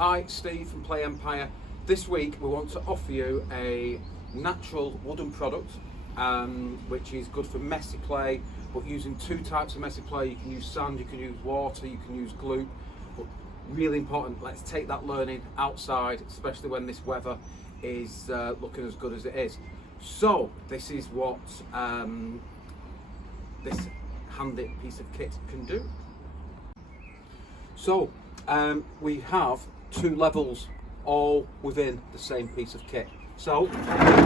Hi, Steve from Play.Empire. This week we want to offer you a natural wooden product which is good for messy clay, but using two types of messy clay. You can use sand, you can use water, you can use glue, but really important, let's take that learning outside, especially when this weather is looking as good as it is. So this is what this handy piece of kit can do. So we have two levels all within the same piece of kit. So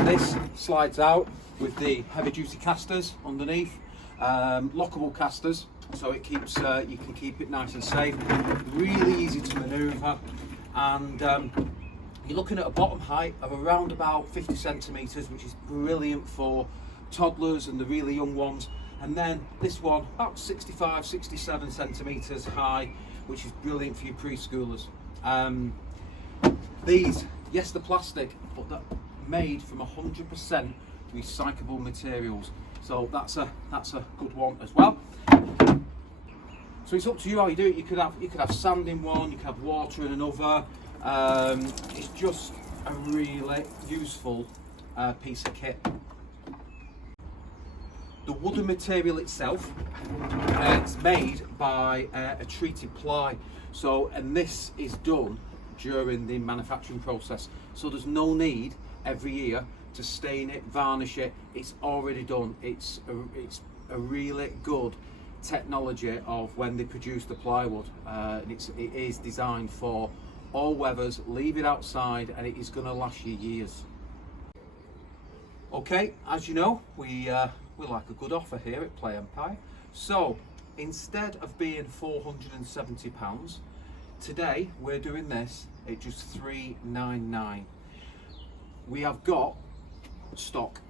this slides out with the heavy duty casters underneath, lockable casters, so it keeps you can keep it nice and safe, really easy to manoeuvre, and you're looking at a bottom height of around about 50 centimetres, which is brilliant for toddlers and the really young ones. And then this one about 65-67 centimetres high, which is brilliant for your preschoolers. These, yes, they're plastic, but they're made from 100% recyclable materials, so that's a good one as well. So it's up to you how you do it. You could have sand in one, you could have water in another. It's just a really useful piece of kit. The wooden material itself, it's made by a treated ply. So, and this is done during the manufacturing process. So there's no need every year to stain it, varnish it. It's already done. It's a really good technology of when they produce the plywood. And it is designed for all weathers. Leave it outside and it is going to last you years. Okay, as you know, we like a good offer here at Play.Empire. So instead of being £470, today we're doing this at just £399. We have got stock,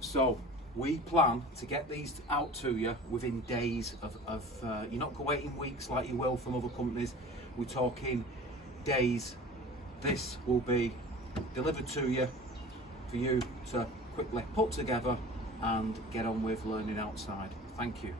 so we plan to get these out to you within days of you're not waiting weeks like you will from other companies. We're talking days. This will be delivered to you for you to quickly put together and get on with learning outside. Thank you.